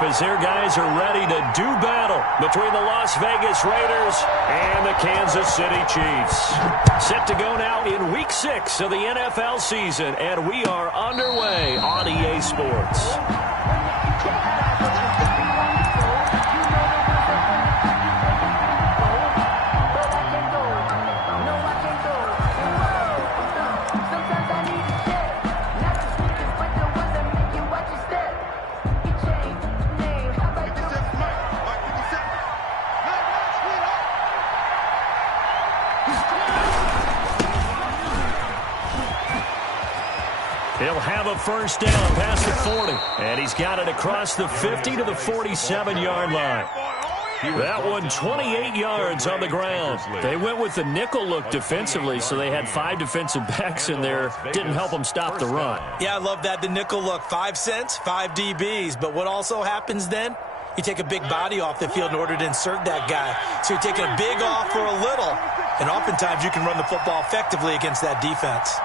up as their guys are ready to do battle between the Las Vegas Raiders and the Kansas City Chiefs. Set to go now in Week 6 of the NFL season, and we are underway on EA Sports. He'll have a first down past the 40. And he's got it across the 50 to the 47-yard line. That one 28 yards on the ground. They went with the nickel look defensively, so they had 5 defensive backs in there. Didn't help them stop the run. Yeah, I love that, the nickel look. 5 cents, 5 DBs. But what also happens then? You take a big body off the field in order to insert that guy. So you're taking a big off for a little. And oftentimes you can run the football effectively against that defense.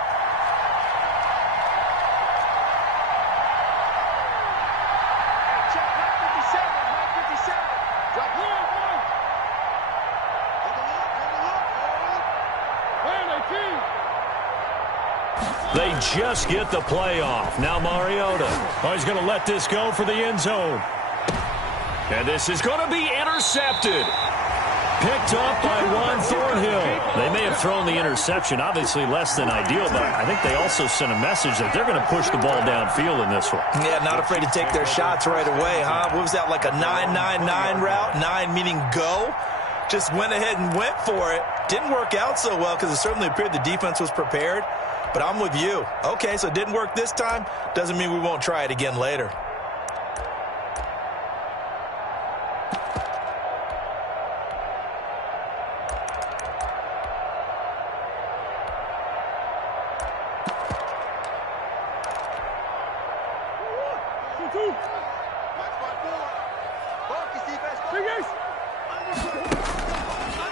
They just get the play off. Now Mariota. Oh, he's going to let this go for the end zone. And this is going to be intercepted. Picked up by Juan Thornhill. They may have thrown the interception, obviously less than ideal, but I think they also sent a message that they're going to push the ball downfield in this one. Yeah, not afraid to take their shots right away, huh? What was that, like a 9-9-9 route? 9 meaning go? Just went ahead and went for it. Didn't work out so well because it certainly appeared the defense was prepared. But I'm with you. Okay, so it didn't work this time. Doesn't mean we won't try it again later.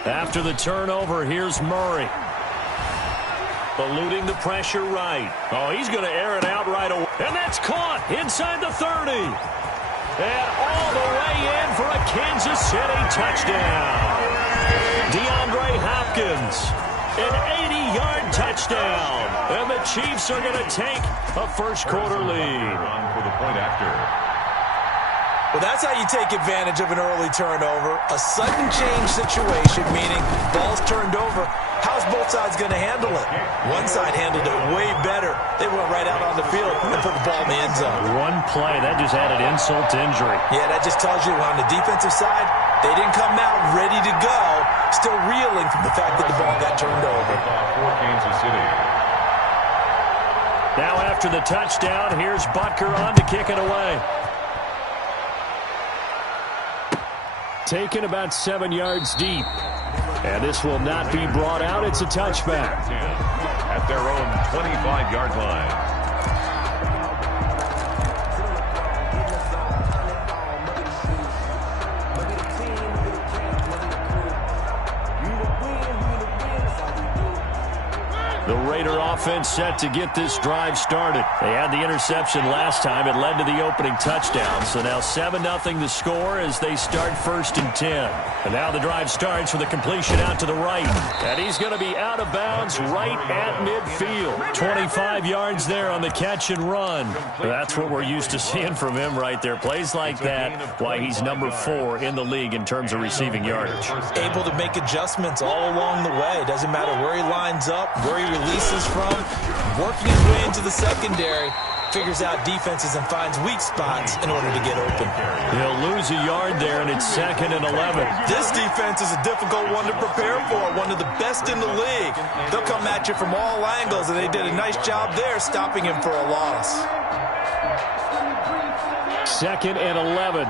After the turnover, here's Murray. Eluding the pressure right. Oh, he's going to air it out right away. And that's caught inside the 30. And all the way in for a Kansas City touchdown. DeAndre Hopkins, an 80-yard touchdown. And the Chiefs are going to take a first-quarter lead. For the point after. Well, that's how you take advantage of an early turnover. A sudden change situation, meaning ball's turned over. How's both sides going to handle it? One side handled it way better. They went right out on the field and put the ball in the end zone. One play, that just added insult to injury. Yeah, that just tells you on the defensive side, they didn't come out ready to go, still reeling from the fact that the ball got turned over. For Kansas City. Now after the touchdown, here's Butker on to kick it away. Taken about 7 yards deep. And this will not be brought out. It's a touchback. At their own 25-yard line. The Raider offense set to get this drive started. They had the interception last time. It led to the opening touchdown. So now 7-0 the score as they start 1st and 10. And now the drive starts with a completion out to the right. And he's going to be out of bounds right at midfield. 25 yards there on the catch and run. That's what we're used to seeing from him right there. Plays like that, why he's number 4 in the league in terms of receiving yardage. Able to make adjustments all along the way. Doesn't matter where he lines up, where he releases from, working his way into the secondary, figures out defenses and finds weak spots in order to get open. He'll lose a yard there, and it's 2nd and 11. This defense is a difficult one to prepare for, one of the best in the league. They'll come at you from all angles, and they did a nice job there stopping him for a loss. 2nd and 11.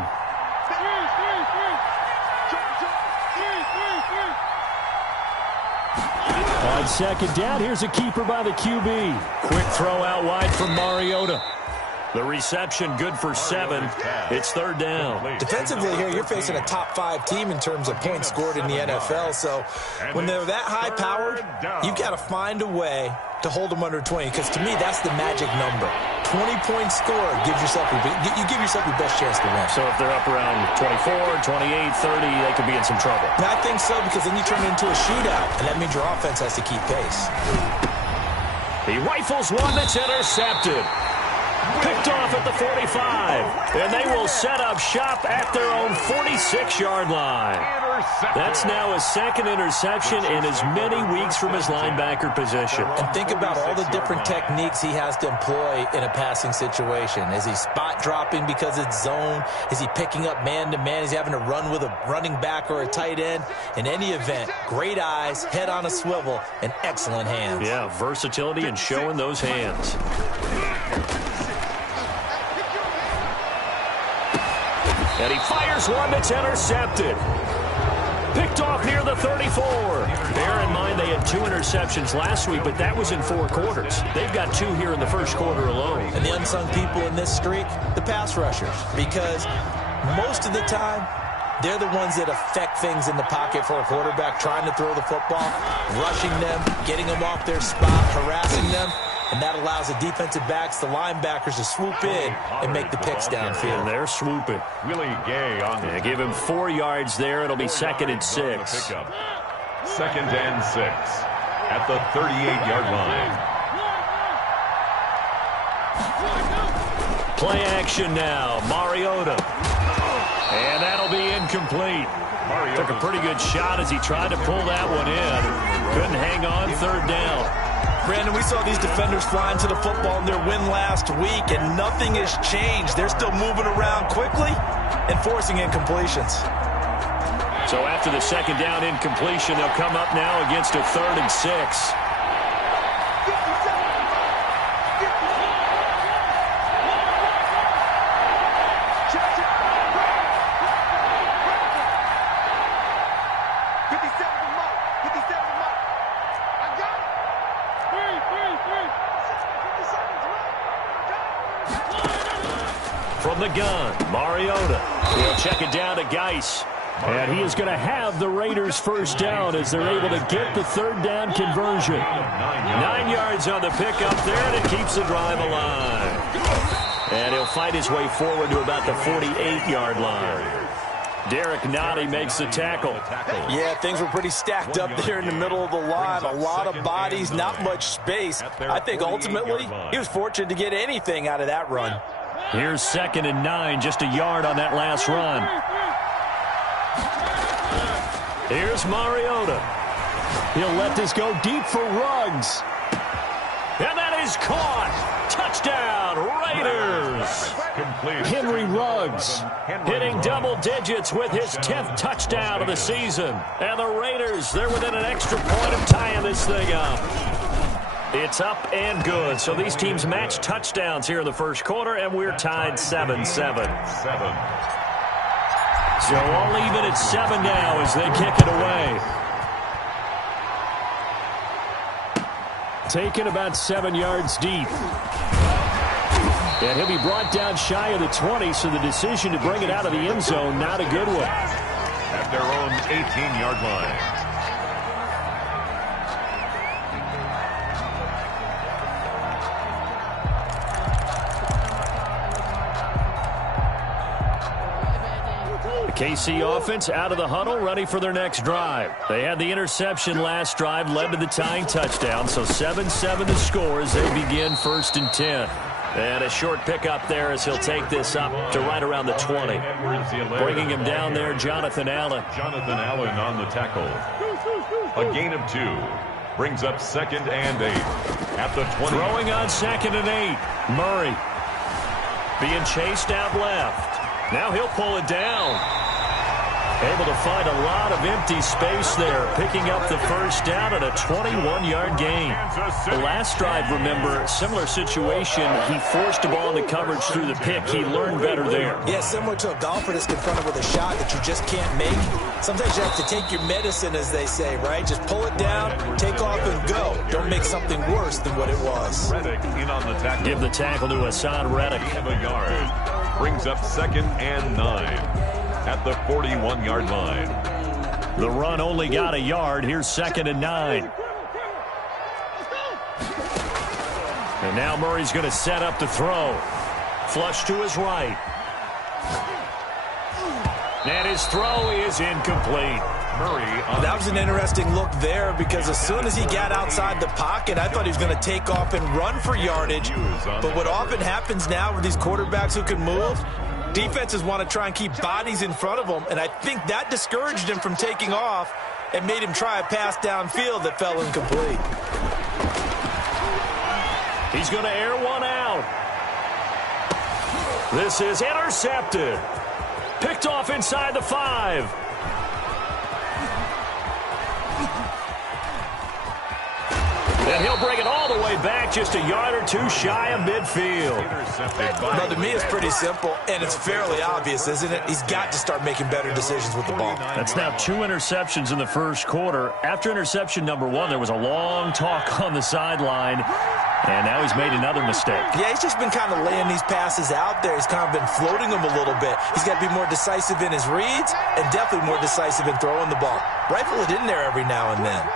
On 2nd down, here's a keeper by the QB. Quick throw out wide from Mariota. The reception good for 7. It's 3rd down. Defensively here, you're facing a top 5 team in terms of points scored in the NFL. So when they're that high-powered, you've got to find a way to hold them under 20, because to me, that's the magic number. 20-point score gives yourself you give yourself your best chance to win. So if they're up around 24, 28, 30, they could be in some trouble. And I think so, because then you turn it into a shootout, and that means your offense has to keep pace. He rifles one that's intercepted. Picked off at the 45. And they will set up shop at their own 46-yard line. That's now his second interception in as many weeks from his linebacker position. And think about all the different techniques he has to employ in a passing situation. Is he spot dropping because it's zone? Is he picking up man-to-man? Is he having to run with a running back or a tight end? In any event, great eyes, head on a swivel, and excellent hands. Yeah, versatility and showing those hands. And he fires one that's intercepted. Picked off near the 34. Bear in mind they had 2 interceptions last week, but that was in 4 quarters. They've got 2 here in the first quarter alone. And the unsung people in this streak, the pass rushers, because most of the time, they're the ones that affect things in the pocket for a quarterback, trying to throw the football, rushing them, getting them off their spot, harassing them. And that allows the defensive backs, the linebackers, to swoop in and make the picks downfield. And they're swooping. Willie Gay on the give him 4 yards there. It'll be 2nd and 6. 2nd and 6 at the 38-yard line. Play action now. Mariota. And that'll be incomplete. Took a pretty good shot as he tried to pull that one in. Couldn't hang on, 3rd down. Brandon, we saw these defenders flying to the football in their win last week, and nothing has changed. They're still moving around quickly and forcing incompletions. So after the 2nd down incompletion, they'll come up now against a 3rd and 6. From the gun, Mariota. He'll check it down to Geis. And he is going to have the Raiders first down as they're able to get the 3rd down conversion. 9 yards on the pickup there, and it keeps the drive alive. And he'll fight his way forward to about the 48-yard line. Derek Nottie makes the tackle. Yeah, things were pretty stacked up there in the middle of the line. A lot of bodies, not much space. I think ultimately he was fortunate to get anything out of that run. Here's 2nd and 9, just a yard on that last run. Here's Mariota. He'll let this go deep for Ruggs. And that is caught. Touchdown, Raiders. Henry Ruggs hitting double digits with his 10th touchdown of the season. And the Raiders, they're within an extra point of tying this thing up. It's up and good. So these teams match touchdowns here in the first quarter, and we're tied 7-7. So all even at 7 now as they kick it away. Taken about 7 yards deep. And he'll be brought down shy of the 20, so the decision to bring it out of the end zone, not a good one. At their own 18-yard line. KC offense out of the huddle, ready for their next drive. They had the interception last drive, led to the tying touchdown, so 7-7 the score as they begin 1st and 10. And a short pickup there as he'll take this up to right around the 20. Bringing him down there, Jonathan Allen. Jonathan Allen on the tackle. A gain of 2. Brings up 2nd and 8 at the 20. Throwing on 2nd and 8. Murray being chased out left. Now he'll pull it down. Able to find a lot of empty space there, picking up the first down at a 21-yard gain. The last drive, remember, similar situation. He forced the ball into coverage through the pick. He learned better there. Yeah, similar to a golfer that's confronted with a shot that you just can't make. Sometimes you have to take your medicine, as they say, right? Just pull it down, take off, and go. Don't make something worse than what it was. Reddick in on the tackle. Give the tackle to Hassan Reddick. A yard. Brings up 2nd and 9. At the 41-yard line. The run only got a yard. Here's 2nd and 9. And now Murray's going to set up to throw. Flush to his right. And his throw is incomplete. Murray. That was an interesting look there because as soon as he got outside the pocket, I thought he was going to take off and run for yardage. But what often happens now with these quarterbacks who can move, defenses want to try and keep bodies in front of them, and I think that discouraged him from taking off and made him try a pass downfield that fell incomplete. He's going to air one out. This is intercepted. Picked off inside the 5. And he'll bring it all the way back, just a yard or two shy of midfield. Well, to me, it's pretty simple, and it's fairly obvious, isn't it? He's got to start making better decisions with the ball. That's now 2 interceptions in the first quarter. After interception number 1, there was a long talk on the sideline, and now he's made another mistake. Yeah, he's just been kind of laying these passes out there. He's kind of been floating them a little bit. He's got to be more decisive in his reads and definitely more decisive in throwing the ball. Rifle it in there every now and then.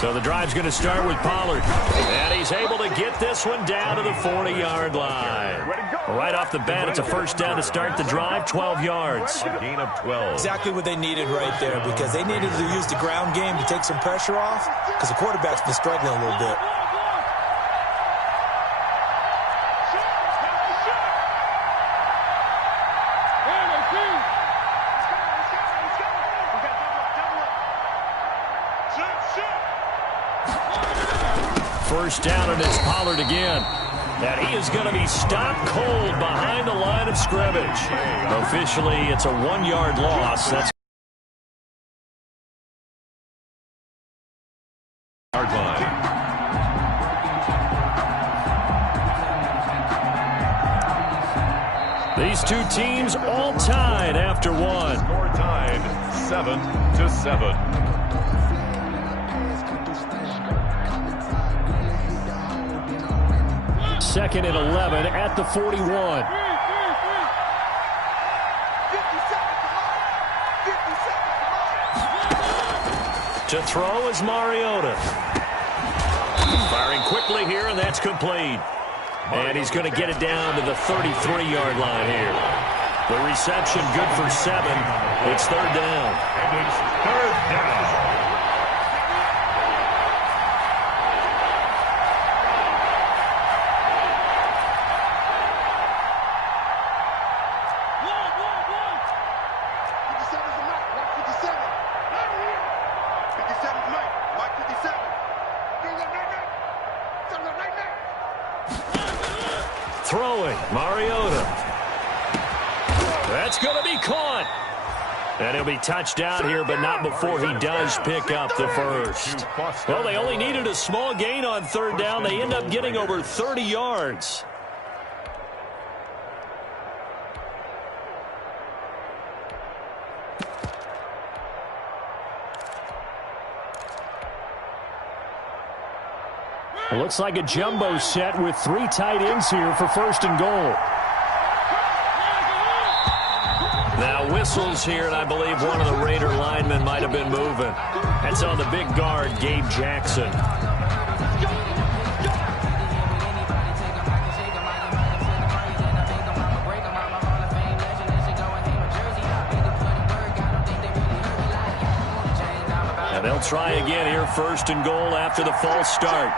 So the drive's going to start with Pollard. And he's able to get this one down to the 40-yard line. Right off the bat, it's a first down to start the drive, 12 yards. A gain of 12. Exactly what they needed right there because they needed to use the ground game to take some pressure off because the quarterback's been struggling a little bit. First down, and it's Pollard again. And he is going to be stopped cold behind the line of scrimmage. Officially, it's a 1-yard loss. That's Yard line. These two teams all tied after 1. Score tied 7-7. Second and 11 at the 41. To throw is Mariota. Firing quickly here, and that's complete. And he's going to get it down to the 33-yard line here. The reception good for 7. It's third down. And it's third down. Throwing, Mariota. That's going to be caught. And he'll be touched down here, but not before he does pick up the first. Well, they only needed a small gain on third down. They end up getting over 30 yards. It looks like a jumbo set with 3 tight ends here for first and goal. Now whistles here, and I believe one of the Raider linemen might have been moving. That's on the big guard, Gabe Jackson. And they'll try again here, first and goal after the false start.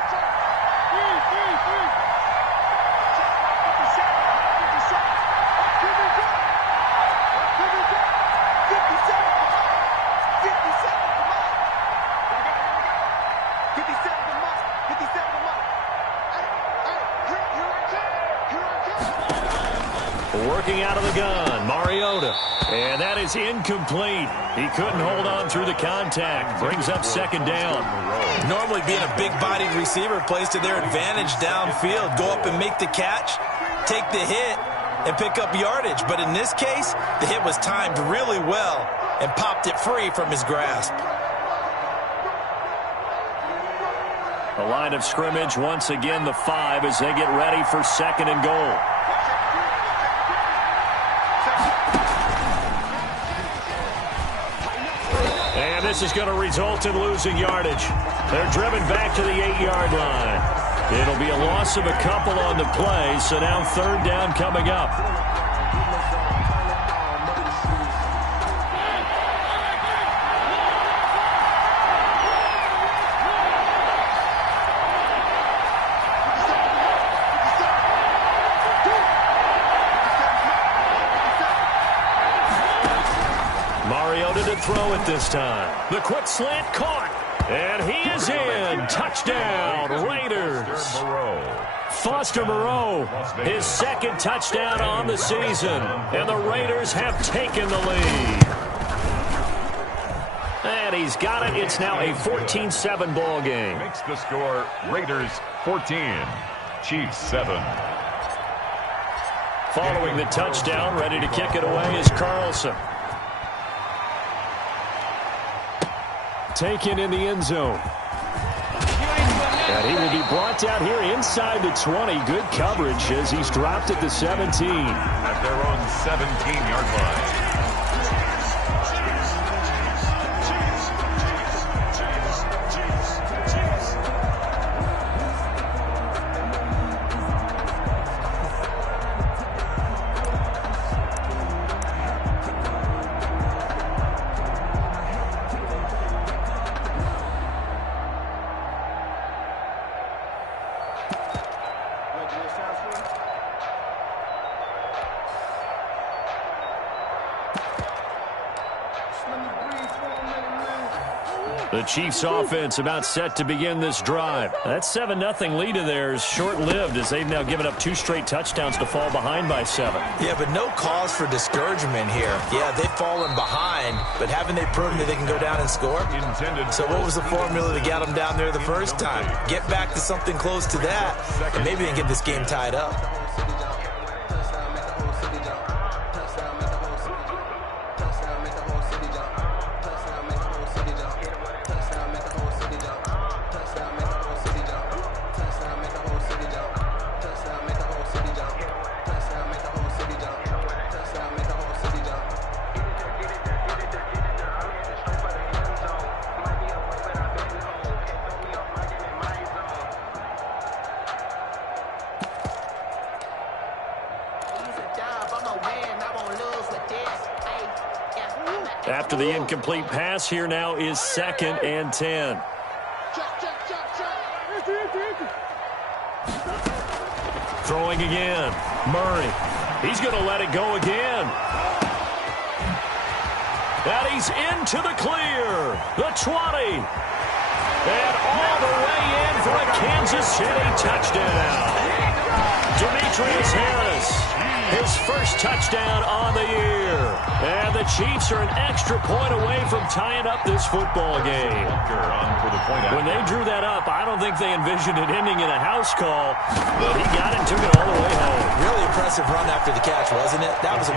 Working out of the gun, Mariota. And that is incomplete. He couldn't hold on through the contact. Brings up second down. Normally being a big-bodied receiver plays to their advantage downfield. Go up and make the catch, take the hit, and pick up yardage. But in this case, the hit was timed really well and popped it free from his grasp. The line of scrimmage, once again, the 5 as they get ready for second and goal. this is going to result in losing yardage. They're driven back to the 8-yard line. It'll be a loss of a couple on the play, so now third down coming up. Mariota to throw it this time. The quick slant caught. And he is in. Touchdown, Raiders. Foster Moreau, his second touchdown on the season. And the Raiders have taken the lead. And he's got it. It's now a 14-7 ball game. Makes the score Raiders 14, Chiefs 7. Following the touchdown, ready to kick it away is Carlson. Taken in the end zone. And he will be brought down here inside the 20. Good coverage as he's dropped at the 17. At their own 17-yard line. The Chiefs offense about set to begin this drive. That 7-0 lead of theirs short-lived as they've now given up 2 straight touchdowns to fall behind by 7. Yeah, but no cause for discouragement here. Yeah, they've fallen behind, but haven't they proven that they can go down and score? So what was the formula to get them down there the first time? Get back to something close to that, and maybe they can get this game tied up. After the incomplete pass, here now is 2nd and 10. Throwing again. Murray. He's going to let it go again. And he's into the clear. The 20. And all the way in for a Kansas City touchdown. Demetrius Harris, his first touchdown on the year. And the Chiefs are an extra point away from tying up this football game. When they drew that up, I don't think they envisioned it ending in a house call, but he got it and took it all the way home. Really impressive run after the catch, wasn't it? That was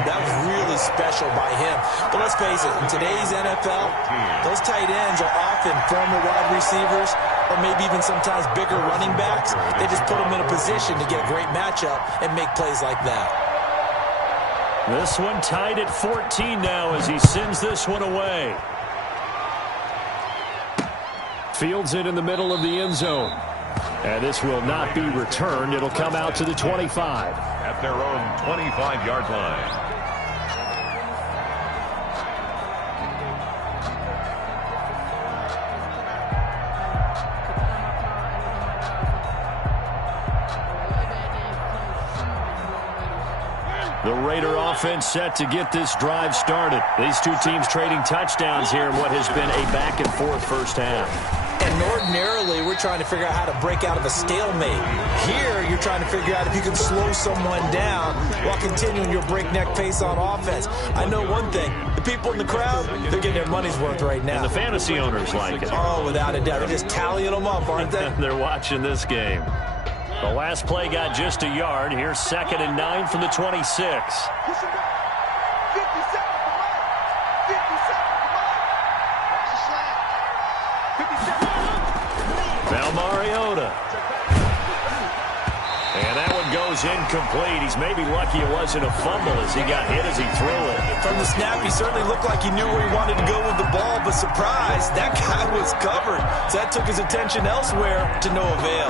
really special by him. But let's face it, in today's NFL, those tight ends are often former wide receivers or maybe even sometimes bigger running backs. They just put them in a position to get a great matchup and make plays like that. This one tied at 14 now as he sends this one away. Fields it in the middle of the end zone. And this will not be returned. It'll come out to the 25. At their own 25-yard line. The Raider offense set to get this drive started. These two teams trading touchdowns here in what has been a back-and-forth first half. And ordinarily, we're trying to figure out how to break out of a stalemate. Here, you're trying to figure out if you can slow someone down while continuing your breakneck pace on offense. I know one thing. The people in the crowd, they're getting their money's worth right now. And the fantasy owners like it. Oh, without a doubt. They're just tallying them up, aren't they? They're watching this game. The last play got just a yard. Here's 2nd and 9 from the 26. Now Mariota. And that one goes is incomplete. He's maybe lucky it wasn't a fumble as he got hit as he threw it. From the snap, he certainly looked like he knew where he wanted to go with the ball, but surprise, that guy was covered. So that took his attention elsewhere to no avail.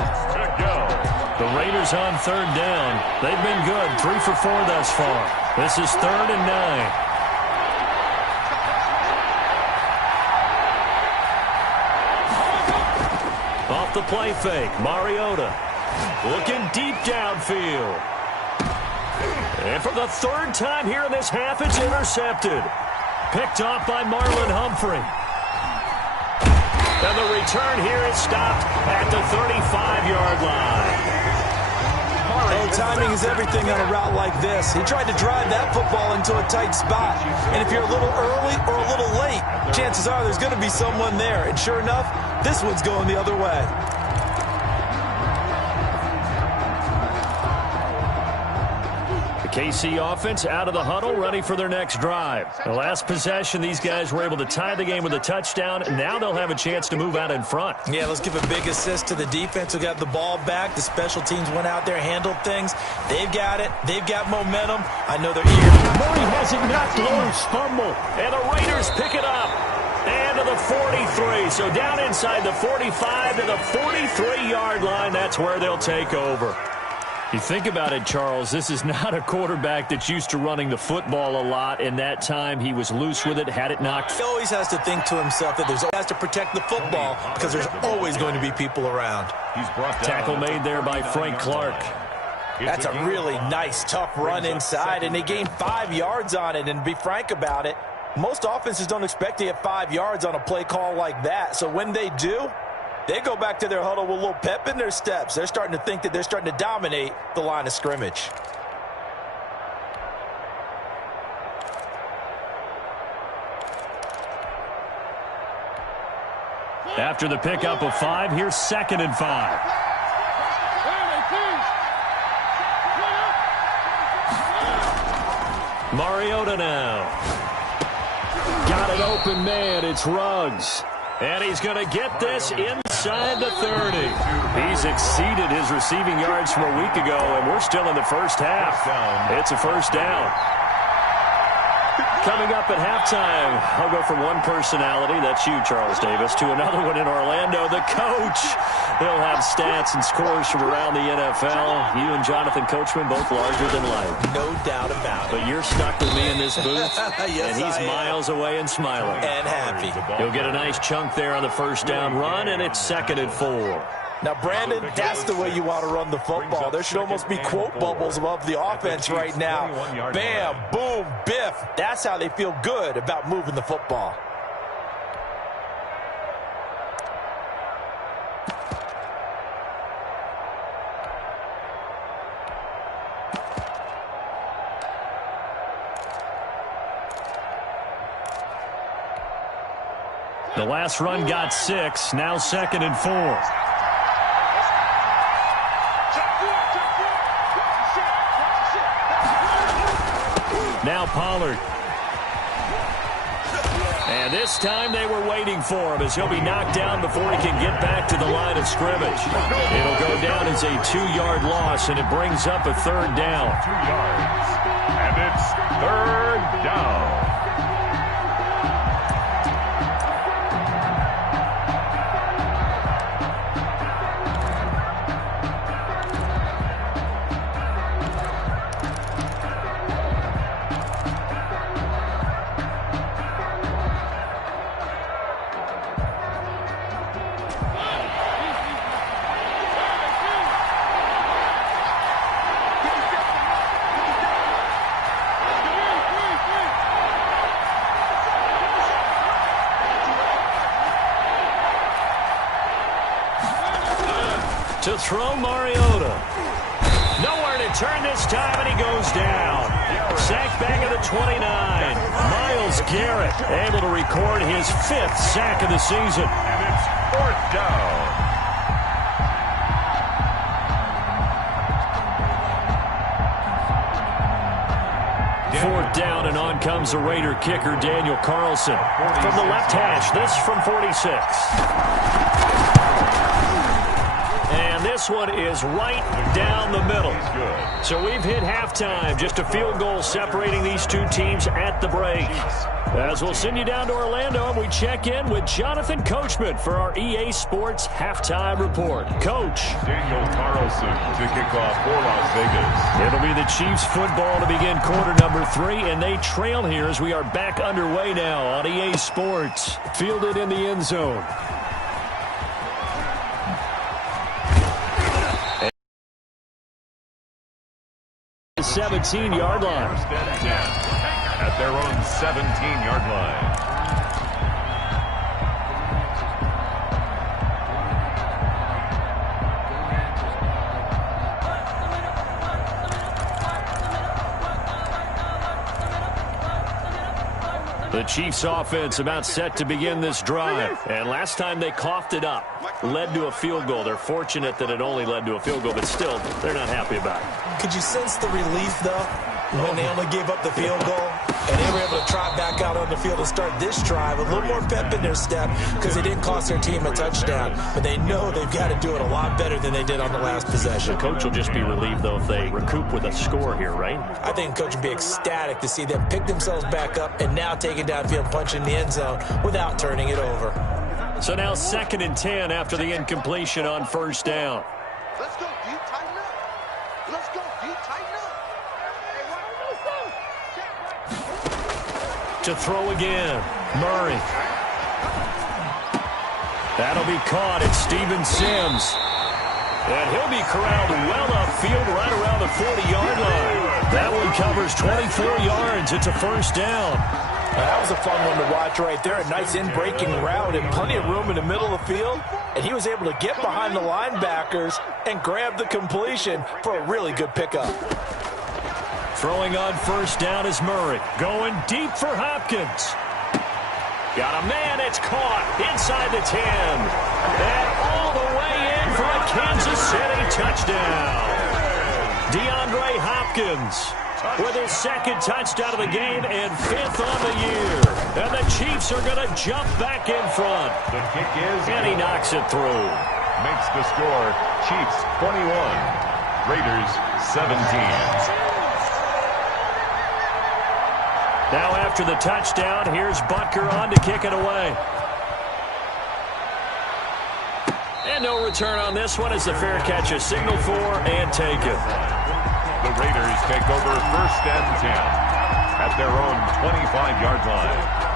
The Raiders on third down. They've been good, 3 for 4 thus far. This is 3rd and 9. Off the play fake, Mariota looking deep downfield. And for the 3rd time here in this half, it's intercepted. Picked off by Marlon Humphrey. And the return here is stopped at the 35-yard line. Oh, timing is everything on a route like this. He tried to drive that football into a tight spot. And if you're a little early or a little late, chances are there's going to be someone there. And sure enough, this one's going the other way. KC offense out of the huddle, ready for their next drive. The last possession, these guys were able to tie the game with a touchdown. Now they'll have a chance to move out in front. Yeah, let's give a big assist to the defense who got the ball back. The special teams went out there, handled things. They've got it. They've got momentum. I know they're eager. Murray has it knocked loose. Fumble. And the Raiders pick it up. And to the 43. So down inside the 45 to the 43-yard line. That's where they'll take over. You think about it, Charles, this is not a quarterback that's used to running the football a lot. In that time, he was loose with it, had it knocked. He always has to think to himself that he has to protect the football because there's always going to be people around. Tackle made there by Frank Clark. That's a really nice, tough run inside, and they gained 5 yards on it. And to be frank about it, most offenses don't expect to get 5 yards on a play call like that. So when they do, they go back to their huddle with a little pep in their steps. They're starting to think that they're starting to dominate the line of scrimmage. After the pickup of 5, here's 2nd and 5. Mariota now. Got an open man. It's Ruggs. And he's going to get this inside the 30. He's exceeded his receiving yards from a week ago, and we're still in the first half. It's a first down. Coming up at halftime, I'll go from one personality, that's you, Charles Davis, to another one in Orlando, the coach. He'll have stats and scores from around the NFL. You and Jonathan Coachman, both larger than life. No doubt about it. But you're stuck with me in this booth, yes, and he's miles away and smiling. And happy. He'll get a nice chunk there on the first down run, and it's 2nd and 4. Now, Brandon, that's the way you want to run the football. There should almost be quote bubbles above the offense right now. Bam, boom, biff. That's how they feel good about moving the football. The last run got 6, now 2nd and 4. Now Pollard. And this time they were waiting for him as he'll be knocked down before he can get back to the line of scrimmage. It'll go down as a 2-yard loss, and it brings up a 3rd down. 2 yards. And it's 3rd down. To throw Mariota. Nowhere to turn this time, and he goes down. Sack back at the 29. Myles Garrett able to record his 5th sack of the season. And it's 4th down. Fourth down, and on comes the Raider kicker, Daniel Carlson. From the left hash, this from 46. And this one is right down the middle. He's good. So we've hit halftime. Just a field goal separating these two teams at the break. As we'll send you down to Orlando, and we check in with Jonathan Coachman for our EA Sports Halftime Report. Coach. Daniel Carlson to kick off for Las Vegas. It'll be the Chiefs football to begin quarter number 3, and they trail here as we are back underway now on EA Sports. Fielded in the end zone. 17-yard line. First and 10 at their own 17-yard line. The Chiefs offense about set to begin this drive. And last time they coughed it up, led to a field goal. They're fortunate that it only led to a field goal, but still, they're not happy about it. Could you sense the relief, though, when they only gave up the field goal? And they were able to trot back out on the field and start this drive. A little more pep in their step because they didn't cost their team a touchdown. But they know they've got to do it a lot better than they did on the last possession. The coach will just be relieved, though, if they recoup with a score here, right? I think the coach would be ecstatic to see them pick themselves back up and now take it downfield, punch in the end zone without turning it over. So now 2nd and 10 after the incompletion on first down. Let's go, D. Tighten up. Let's go, D. Tighten up. To throw again, Murray. That'll be caught. It's Steven Sims. And he'll be corralled well upfield right around the 40-yard line. That one covers 24 yards. It's a first down. That was a fun one to watch right there. A nice in-breaking route and plenty of room in the middle of the field. And he was able to get behind the linebackers and grab the completion for a really good pickup. Throwing on first down is Murray. Going deep for Hopkins. Got a man. It's caught inside the 10. And all the way in for a Kansas City touchdown. DeAndre Hopkins with his 2nd touchdown of the game and 5th on the year. And the Chiefs are going to jump back in front. The kick is And he knocks it through. makes the score Chiefs 21, Raiders 17. Now after the touchdown, here's Butker on to kick it away. And no return on this one as the fair catch is signaled for and taken. The Raiders take over 1st and 10 at their own 25-yard line.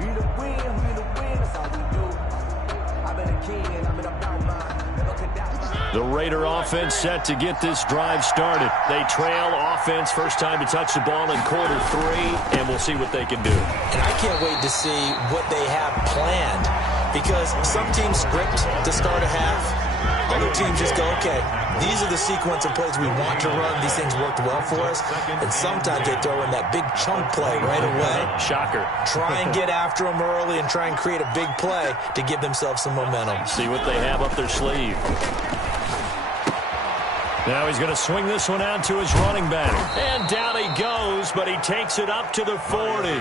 You the win, that's all we do. I've been a king and I've been about mine. Never could doubt mine. The Raider offense set to get this drive started. They trail offense, first time to touch the ball in quarter 3, and we'll see what they can do. And I can't wait to see what they have planned, because some teams script to start a half. Other teams just go, okay, these are the sequence of plays we want to run. These things worked well for us. And sometimes they throw in that big chunk play right away. Shocker. Try and get after them early and try and create a big play to give themselves some momentum. See what they have up their sleeve. Now he's going to swing this one out to his running back. And down he goes, but he takes it up to the 40.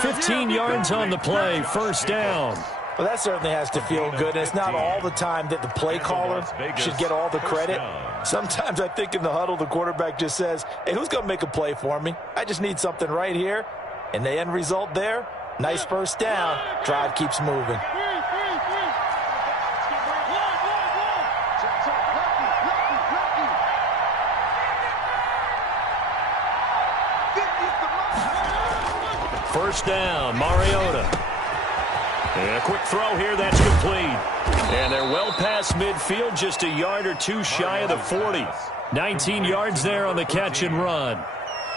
15 yards on the play, first down. Well, that certainly has to feel good. And it's not all the time that the play caller should get all the credit. Sometimes I think in the huddle, the quarterback just says, hey, who's going to make a play for me? I just need something right here. And the end result there, nice first down. Drive keeps moving. First down, Mariota. And a quick throw here, that's complete. And they're well past midfield, just a yard or two shy of the 40. 19 yards there on the catch and run.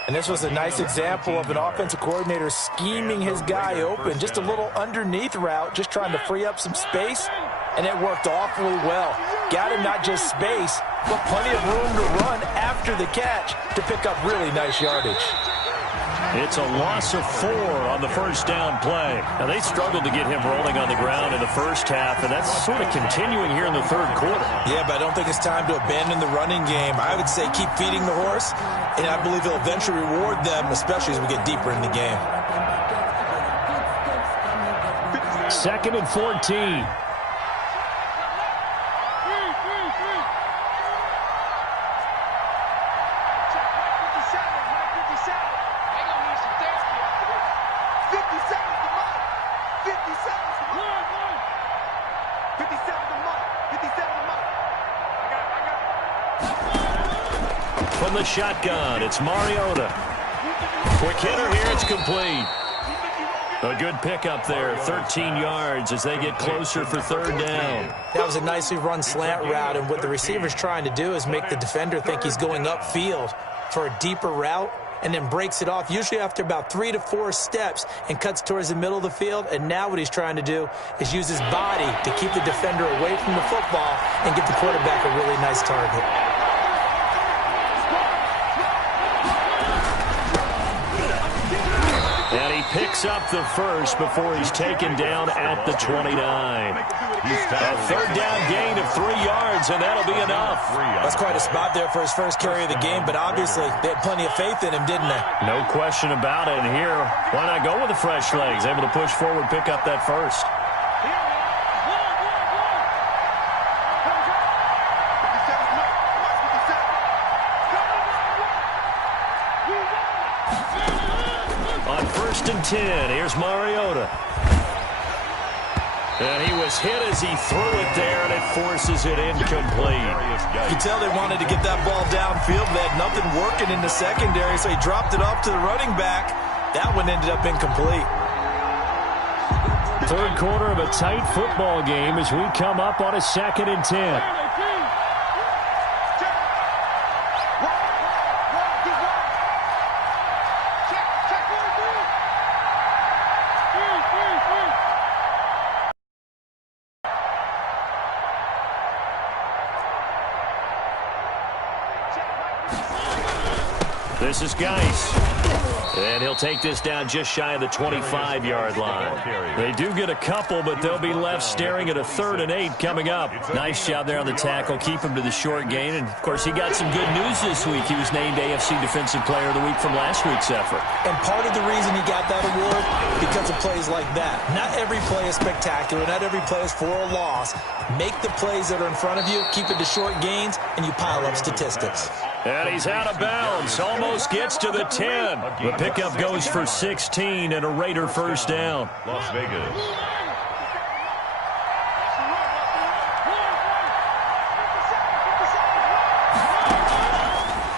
And this was a nice example of an offensive coordinator scheming his guy open. Just a little underneath route, just trying to free up some space. And it worked awfully well. Got him not just space, but plenty of room to run after the catch to pick up really nice yardage. It's a loss of 4 on the first down play. Now, they struggled to get him rolling on the ground in the first half, and that's sort of continuing here in the third quarter. Yeah, but I don't think it's time to abandon the running game. I would say keep feeding the horse, and I believe he'll eventually reward them, especially as we get deeper in the game. 2nd and 14. From the shotgun, it's Mariota. Quick hitter here, it's complete. A good pickup there, 13 yards as they get closer for third down. That was a nicely run slant route, and what the receiver's trying to do is make the defender think he's going upfield for a deeper route, and then breaks it off, usually after about 3 to 4 steps, and cuts towards the middle of the field. And now what he's trying to do is use his body to keep the defender away from the football and get the quarterback a really nice target. And he picks up the first before he's taken down at the 29. A third down gain of 3 yards, and that'll be enough. That's quite a spot there for his first carry of the game, but obviously they had plenty of faith in him, didn't they? No question about it. And here, why not go with the fresh legs? Able to push forward, pick up that first. On 1st and 10, here's Mariota. And he was hit as he threw it there, and it forces it incomplete. You can tell they wanted to get that ball downfield. They had nothing working in the secondary, so he dropped it off to the running back. That one ended up incomplete. Third quarter of a tight football game as we come up on a 2nd and 10. This is Geis. And he'll take this down just shy of the 25-yard line. They do get a couple, but they'll be left staring at a 3rd and 8 coming up. Nice job there on the tackle. Keep him to the short gain. And, of course, he got some good news this week. He was named AFC Defensive Player of the Week from last week's effort. And part of the reason he got that award, because of plays like that. Not every play is spectacular. Not every play is for a loss. Make the plays that are in front of you, keep it to short gains, and you pile up statistics. And he's out of bounds. Almost gets to the 10. The pickup goes for 16 and a Raider first down. Las Vegas.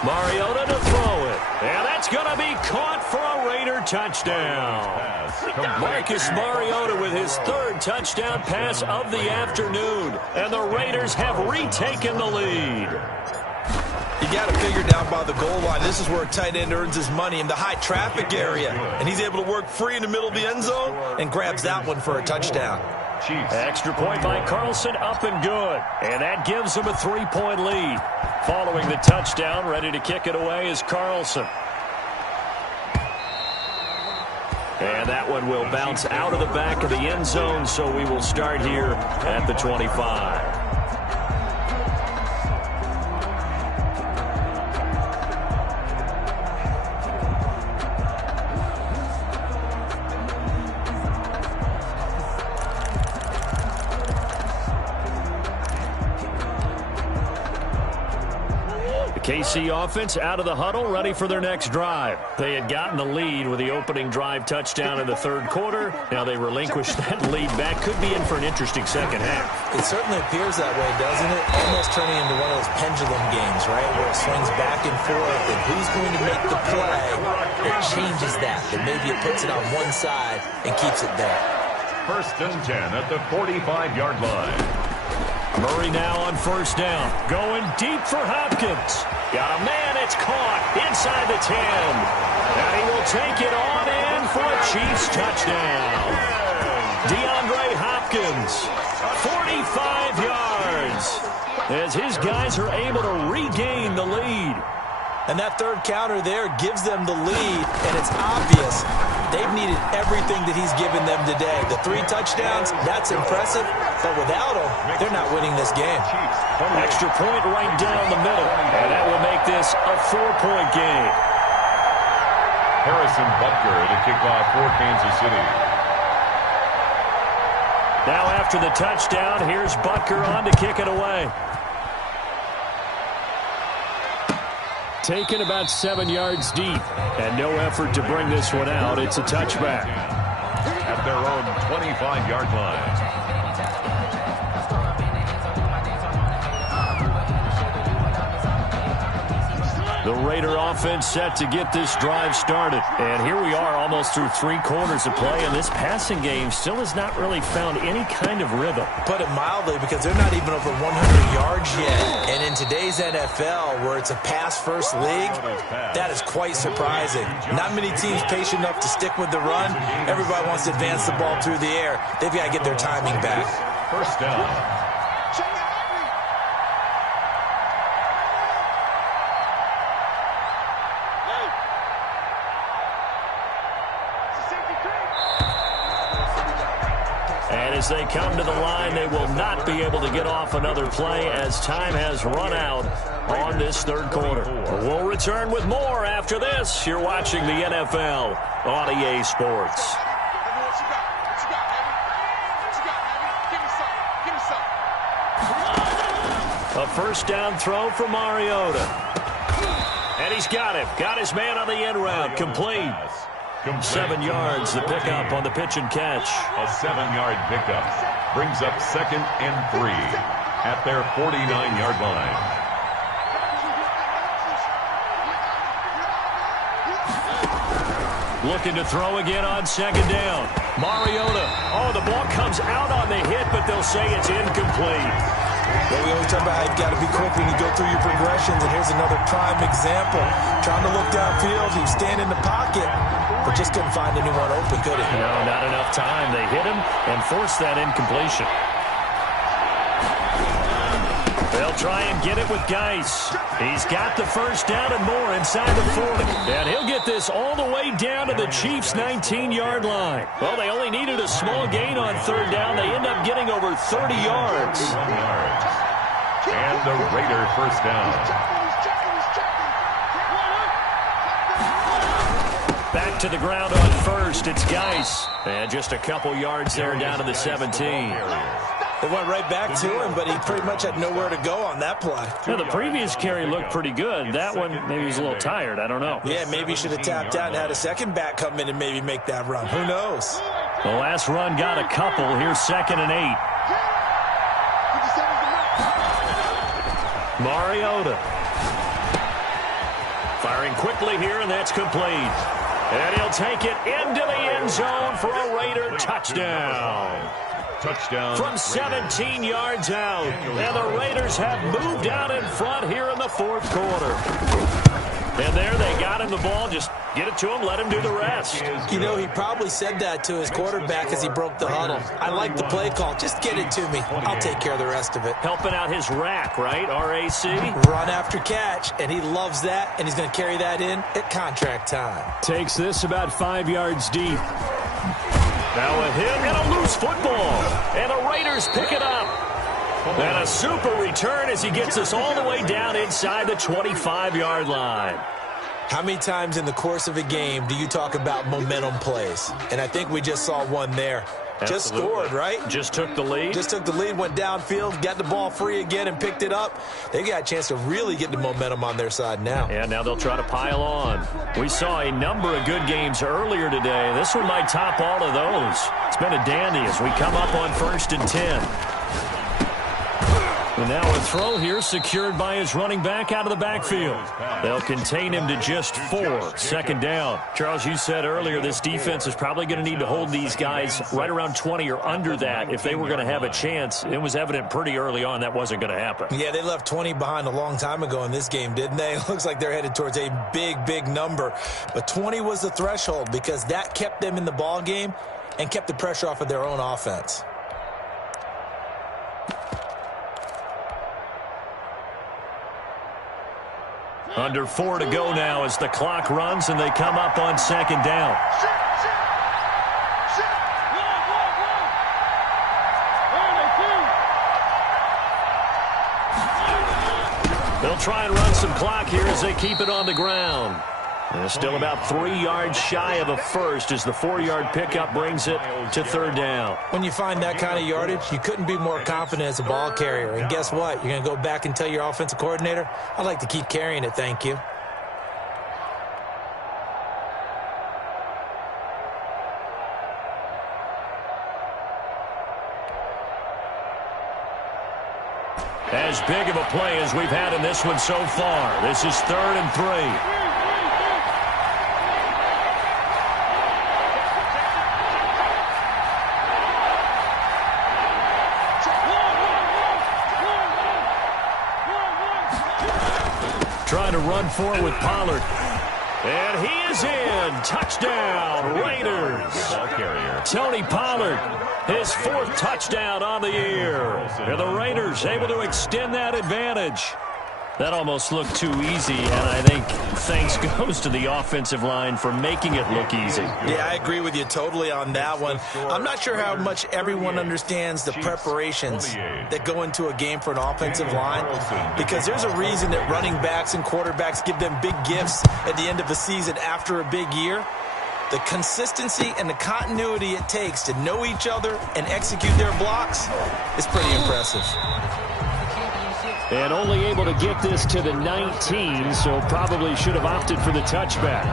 Mariota to throw it. And that's going to be caught for a Raider touchdown. Marcus Mariota with his third touchdown pass of the afternoon. And the Raiders have retaken the lead. You got to figure down by the goal line. This is where a tight end earns his money, in the high traffic area. And he's able to work free in the middle of the end zone and grabs that one for a touchdown. Extra point by Carlson, up and good. And that gives him a 3-point lead. Following the touchdown, ready to kick it away is Carlson. And that one will bounce out of the back of the end zone, so we will start here at the 25. KC offense out of the huddle, ready for their next drive. They had gotten the lead with the opening drive touchdown in the third quarter. Now they relinquish that lead back. Could be in for an interesting second half. It certainly appears that way, doesn't it? Almost turning into one of those pendulum games, right, where it swings back and forth, and who's going to make the play that changes that maybe it puts it on one side and keeps it there. 1st and 10 at the 45-yard line. Murray now on 1st down. Going deep for Hopkins. Got a man, it's caught inside the 10. And he will take it on in for a Chiefs touchdown. DeAndre Hopkins, 45 yards, as his guys are able to regain the lead. And that third counter there gives them the lead, and it's obvious they've needed everything that he's given them today. The 3 touchdowns, that's impressive, but without him, they're not winning this game. Extra point right down the middle, and that will make this a 4-point game. Harrison Butker to kick off for Kansas City. Now after the touchdown, here's Butker on to kick it away. Taken about 7 yards deep, and no effort to bring this one out. It's a touchback. At their own 25-yard line. The Raider offense set to get this drive started. And here we are almost through 3 quarters of play, and this passing game still has not really found any kind of rhythm. Put it mildly, because they're not even over 100 yards yet. And in today's NFL, where it's a pass-first league, that is quite surprising. Not many teams patient enough to stick with the run. Everybody wants to advance the ball through the air. They've got to get their timing back. 1st down. As they come to the line, they will not be able to get off another play as time has run out on this third quarter. We'll return with more after this. You're watching the NFL on EA Sports. A 1st down throw for Mariota. And he's got him. Got his man on the end route. Complete. 7 yards, the pickup on the pitch and catch. A 7-yard pickup brings up 2nd and 3 at their 49-yard line. Looking to throw again on 2nd down. Mariota. Oh, the ball comes out on the hit, but they'll say it's incomplete. Well, we always talk about how you've got to be quick when you go through your progressions, and here's another prime example. Trying to look downfield, he was standing in the pocket, but just couldn't find anyone open, could he? No, not enough time. They hit him and forced that incompletion. They'll try and get it with Geis. He's got the 1st down and more inside the 40. And he'll get this all the way down to the Chiefs' 19-yard line. Well, they only needed a small gain on 3rd down. They end up getting over 30 yards. And the Raider 1st down. Back to the ground on 1st. It's Geis. And just a couple yards there down to the 17. They went right back to him, but he pretty much had nowhere to go on that play. Yeah, the previous carry looked pretty good. That one, maybe he was a little tired. I don't know. Yeah, maybe he should have tapped out and had a second back come in and maybe make that run. Who knows? The last run got a couple. Here's 2nd and 8. Mariota. Firing quickly here, and that's complete. And he'll take it into the end zone for a Raider touchdown. Touchdown. From 17 yards out. And the Raiders have moved out in front here in the fourth quarter. And there they got him the ball. Just get it to him, let him do the rest. You know, he probably said that to his quarterback as he broke the huddle. I like the play call. Just get it to me. I'll take care of the rest of it. Helping out his rack, right? RAC. Run after catch, and he loves that, and he's going to carry that in at contract time. Takes this about 5 yards deep. Now a hit and a loose football. And the Raiders pick it up. And a super return as he gets us all the way down inside the 25-yard line. How many times in the course of a game do you talk about momentum plays? And I think we just saw one there. Absolutely. Just scored, right? Just took the lead. Just took the lead, went downfield, got the ball free again, and picked it up. They got a chance to really get the momentum on their side now. And now they'll try to pile on. We saw a number of good games earlier today. This one might top all of those. It's been a dandy as we come up on 1st and 10. And now a throw here secured by his running back out of the backfield. They'll contain him to just 4. Second down. Charles, you said earlier this defense is probably going to need to hold these guys right around 20 or under that if they were going to have a chance. It was evident pretty early on that wasn't going to happen. Yeah, they left 20 behind a long time ago in this game, didn't they? It looks like they're headed towards a big, big number. But 20 was the threshold because that kept them in the ball game and kept the pressure off of their own offense. Under 4 to go now as the clock runs and they come up on second down. They'll try and run some clock here as they keep it on the ground. And still about 3 yards shy of a first as the 4-yard pickup brings it to third down. When you find that kind of yardage, you couldn't be more confident as a ball carrier. And guess what? You're going to go back and tell your offensive coordinator, I'd like to keep carrying it, thank you. As big of a play as we've had in this one so far. This is 3rd and 3. Trying to run forward with Pollard. And he is in. Touchdown, Raiders. Ball carrier. Tony Pollard, his 4th touchdown on the year. And the Raiders able to extend that advantage. That almost looked too easy, and I think thanks goes to the offensive line for making it look easy. Yeah, I agree with you totally on that one. I'm not sure how much everyone understands the preparations that go into a game for an offensive line, because there's a reason that running backs and quarterbacks give them big gifts at the end of the season after a big year. The consistency and the continuity it takes to know each other and execute their blocks is pretty impressive. And only able to get this to the 19, so probably should have opted for the touchback.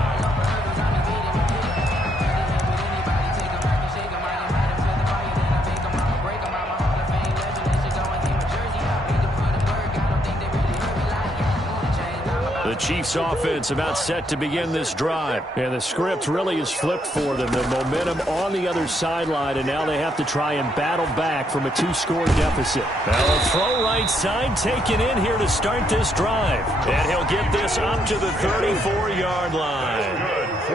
The Chiefs offense about set to begin this drive. And the script really is flipped for them. The momentum on the other sideline, and now they have to try and battle back from a 2-score deficit. Now a throw right side taken in here to start this drive. And he'll get this up to the 34-yard line.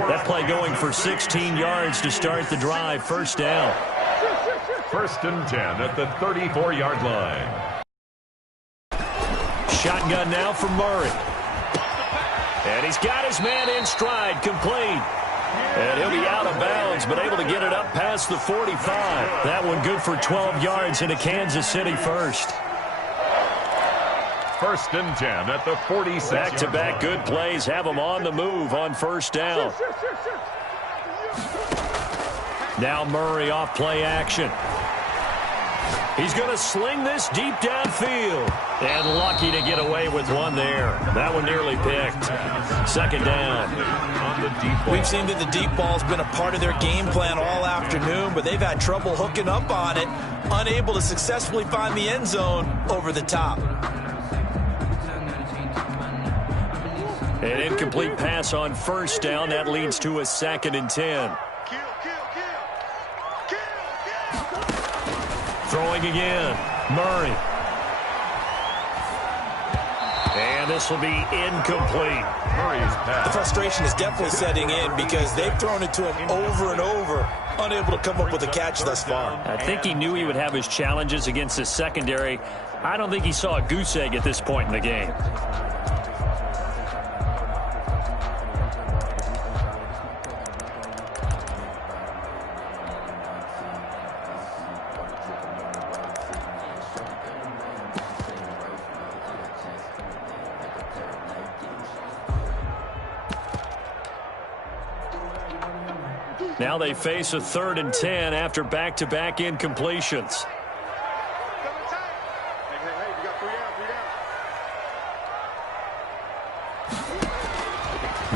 That play going for 16 yards to start the drive. First down. 1st and 10 at the 34-yard line. Shotgun now for Murray. And he's got his man in stride, complete. And he'll be out of bounds, but able to get it up past the 45. That one good for 12 yards into Kansas City first. 1st and 10 at the 46. Back-to-back good plays have them on the move on first down. Now Murray off play action. He's going to sling this deep downfield. And lucky to get away with one there. That one nearly picked. Second down. On the deep ball. We've seen that the deep ball's been a part of their game plan all afternoon, but they've had trouble hooking up on it, unable to successfully find the end zone over the top. An incomplete pass on first down. That leads to a 2nd and 10. Throwing again. Murray. And this will be incomplete. Murray's pass. The frustration is definitely setting in because they've thrown it to him over and over, unable to come up with a catch thus far. I think he knew he would have his challenges against his secondary. I don't think he saw a goose egg at this point in the game. Now they face a 3rd and 10 after back-to-back incompletions.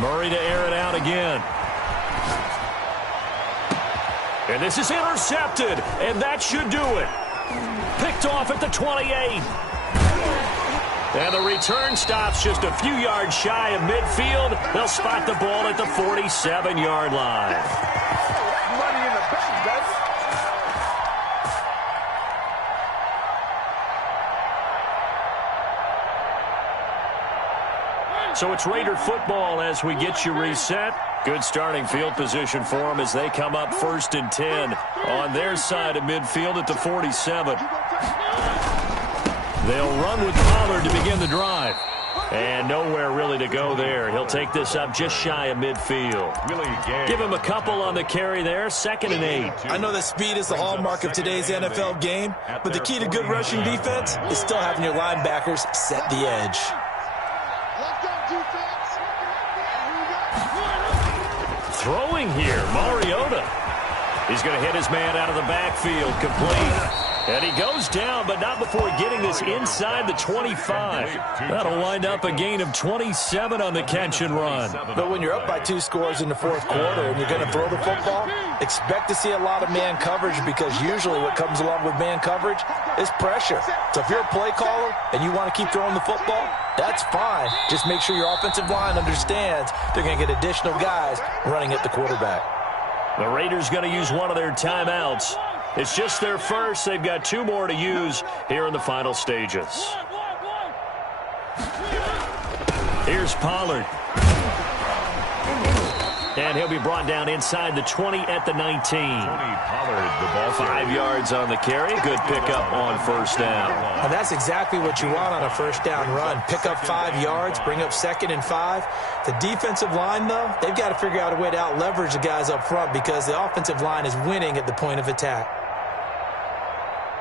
Murray to air it out again. And this is intercepted, and that should do it. Picked off at the 28. And the return stops just a few yards shy of midfield. They'll spot the ball at the 47-yard line. Money in the bank, baby. So it's Raider football as we get you reset. Good starting field position for them as they come up 1st and 10 on their side of midfield at the 47. They'll run with Pollard to begin the drive. And nowhere really to go there. He'll take this up just shy of midfield. Give him a couple on the carry there. 2nd and 8. I know that speed is the hallmark of today's NFL game, but the key to good rushing defense is still having your linebackers set the edge. Throwing here, Mariota. He's going to hit his man out of the backfield, complete. And he goes down, but not before getting this inside the 25. That'll wind up a gain of 27 on the catch and run. But when you're up by 2 scores in the 4th quarter and you're going to throw the football, expect to see a lot of man coverage because usually what comes along with man coverage is pressure. So if you're a play caller and you want to keep throwing the football, that's fine. Just make sure your offensive line understands they're going to get additional guys running at the quarterback. The Raiders going to use one of their timeouts. It's just their first. They've got 2 more to use here in the final stages. Here's Pollard. And he'll be brought down inside the 20 at the 19. Pollard, the ball 5 yards on the carry. Good pickup on first down. And that's exactly what you want on a first down run. Pick up 5 yards, bring up 2nd and 5. The defensive line, though, they've got to figure out a way to out-leverage the guys up front because the offensive line is winning at the point of attack.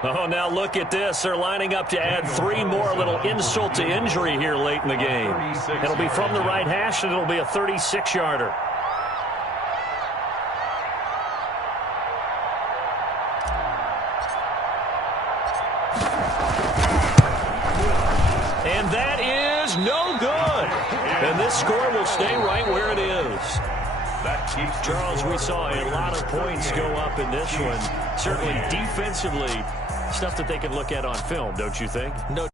Oh, now look at this. They're lining up to add 3 more, a little insult to injury here late in the game. It'll be from the right hash, and it'll be a 36-yarder. And that is no good. And this score will stay right where it is. Charles, we saw a lot of points go up in this one. Certainly defensively, stuff that they can look at on film, don't you think? No.